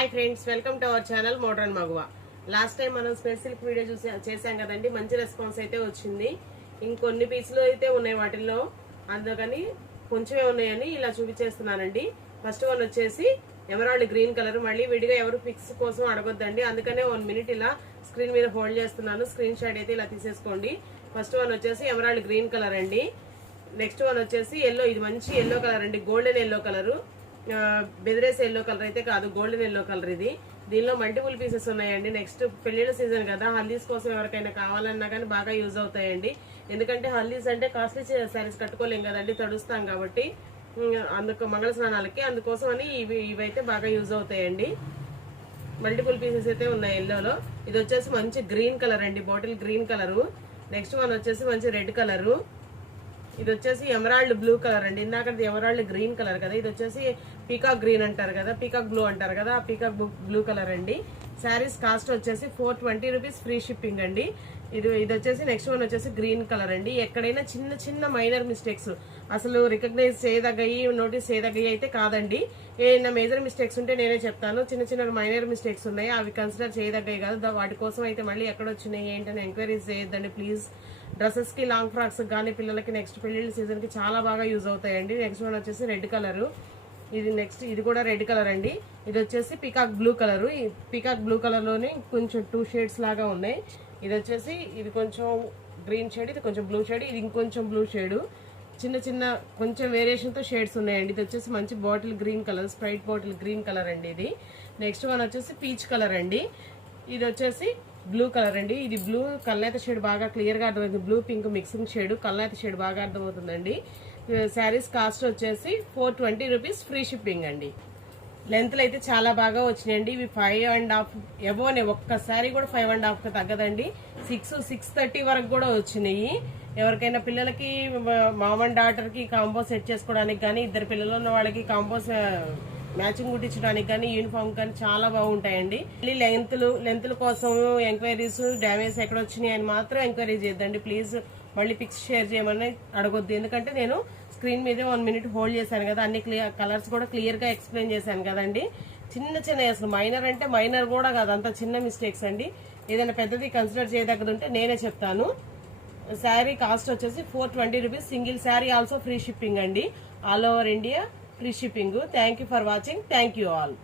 Hi friends, welcome to our channel modern Maguva. Last time మనం spice silk video చేసాం కదండి. మంచి response అయితే వచ్చింది. ఇంకొన్ని పీసులు అయితే ఉన్నాయి వాటిల్లో, అందుకని కొంచెమే ఉన్నాయని ఇలా చూపించేస్తున్నానండి. ఫస్ట్ వన్ వచ్చేసి ఎమరాల్డ్ గ్రీన్ కలర్. మళ్ళీ విడిగా ఎవరు పిక్స్ కోసం అడగొద్దండి, అందుకనే 1 మినిట్ ఇలా స్క్రీన్ మీద హోల్డ్ చేస్తున్నాను. స్క్రీన్ షాట్ అయితే ఇలా తీసేసుకోండి. ఫస్ట్ వన్ వచ్చేసి ఎమరాల్డ్ గ్రీన్ కలర్ అండి. నెక్స్ట్ వన్ వచ్చేసి ఎల్లో. ఇది మంచి ఎల్లో కలర్ అండి, గోల్డెన్ ఎల్లో కలర్. బెదిరేస్ ఎల్లో కలర్ అయితే కాదు, గోల్డెన్ ఎల్లో కలర్ ఇది. దీనిలో మల్టిపుల్ పీసెస్ ఉన్నాయండి. నెక్స్ట్ పెళ్లిళ్ళ సీజన్ కదా, హల్దీస్ కోసం ఎవరికైనా కావాలన్నా కానీ బాగా యూజ్ అవుతాయండి. ఎందుకంటే హల్దీస్ అంటే కాస్ట్లీ శారీస్ కట్టుకోలేం కదండి, తడుస్తాం కాబట్టి. అందుకు మంగళ స్నానాలకి అందుకోసం అని ఇవైతే బాగా యూజ్ అవుతాయండి. మల్టిపుల్ పీసెస్ అయితే ఉన్నాయి ఎల్లోలో. ఇది వచ్చేసి మంచి గ్రీన్ కలర్ అండి, bottle green colour. Next one వచ్చేసి మంచి రెడ్ కలరు. ఇది వచ్చేసి ఎమరాల్డ్ బ్లూ కలర్ అండి. ఇందాకది ఎమరాల్డ్ గ్రీన్ కలర్ కదా, ఇది వచ్చేసి పీకాక్ గ్రీన్ అంటారు కదా, పీకాక్ బ్లూ అంటారు కదా, ఆ పీకాక్ బ్లూ కలర్ అండి. శారీస్ కాస్ట్ వచ్చేసి 420 రూపీస్, ఫ్రీ షిప్పింగ్ అండి. ఇది వచ్చేసి నెక్స్ట్ వన్ వచ్చేసి గ్రీన్ కలర్ అండి. ఎక్కడైనా చిన్న చిన్న మైనర్ మిస్టేక్స్, అసలు రికగ్నైజ్ చేయదగ్గయి, నోటీస్ చేయదగ్గయి అయితే కాదండి. ఏదైనా మేజర్ మిస్టేక్స్ ఉంటే నేనే చెప్తాను. చిన్న చిన్న మైనర్ మిస్టేక్స్ ఉన్నాయి, అవి కన్సిడర్ చేయదగ్గయి కాదు. వాటి కోసం అయితే మళ్ళీ ఎక్కడ వచ్చినాయి ఏంటని ఎంక్వైరీస్ చేయొద్దండి ప్లీజ్. డ్రెస్సెస్ కి, లాంగ్ ఫ్రాక్స్ కానీ పిల్లలకి నెక్స్ట్ పెళ్లిళ్ళ సీజన్ కి చాలా బాగా యూజ్ అవుతాయండి. నెక్స్ట్ వన్ వచ్చేసి రెడ్ కలర్. ఇది కూడా రెడ్ కలర్ అండి. ఇది వచ్చేసి పీకాక్ బ్లూ కలర్. ఈ పీకాక్ బ్లూ కలర్ లోనే కొంచెం 2 షేడ్స్ లాగా ఉన్నాయి. ఇది వచ్చేసి ఇది కొంచెం గ్రీన్ షేడ్, ఇది కొంచెం బ్లూ షేడ్, ఇది ఇంకొంచెం బ్లూ షేడ్. చిన్న చిన్న కొంచెం వేరియేషన్ తో షేడ్స్ ఉన్నాయండి. ఇది వచ్చేసి మంచి bottle green colour, Sprite bottle green colour అండి ఇది. నెక్స్ట్ వన్ వచ్చేసి పీచ్ కలర్ అండి. ఇది వచ్చేసి బ్లూ కలర్ అండి. ఇది బ్లూ కల్నేత షేడ్ బాగా క్లియర్ గా అర్థమవుతుంది. బ్లూ పింక్ మిక్సింగ్ షేడ్, కల్నేత షేడ్ బాగా అర్థమవుతుందండి. శారీస్ కాస్ట్ వచ్చేసి 420 రూపీస్, ఫ్రీ షిప్పింగ్ అండి. లెంత్లు అయితే చాలా బాగా వచ్చినాయండి. ఇవి 5.5 ఎబోనే, ఒక్కసారి కూడా 5.5 తగ్గదండి. 6-6:30 వరకు కూడా వచ్చినాయి. ఎవరికైనా పిల్లలకి, మామ్ అండ్ డాటర్ కి కాంబో సెట్ చేసుకోవడానికి కానీ, 2 పిల్లలు ఉన్న వాళ్ళకి కాంబోస్ మ్యాచింగ్ కుట్టించడానికి కానీ, యూనిఫామ్ కానీ చాలా బాగుంటాయండి. మళ్ళీ లెంత్ల కోసం ఎంక్వైరీస్, డ్యామేజ్ ఎక్కడ వచ్చినాయి అని మాత్రం ఎంక్వైరీ చేయొద్దండి ప్లీజ్. మళ్ళీ పిక్స్ షేర్ చేయమని అడగొద్దు, ఎందుకంటే నేను స్క్రీన్ మీద 1 మినిట్ హోల్డ్ చేశాను కదా, అన్ని కలర్స్ కూడా క్లియర్ గా ఎక్స్ప్లెయిన్ చేశాను కదండి. చిన్న అసలు మైనర్ అంటే మైనర్ కూడా కాదు, అంత చిన్న మిస్టేక్స్ అండి. ఏదైనా పెద్దది కన్సిడర్ చేయదగ్గది ఉంటే నేనే చెప్తాను. శారీ కాస్ట్ వచ్చేసి 420 rupees, single sari also free shipping అండి. All over India free shipping. Thank you for watching. Thank you all.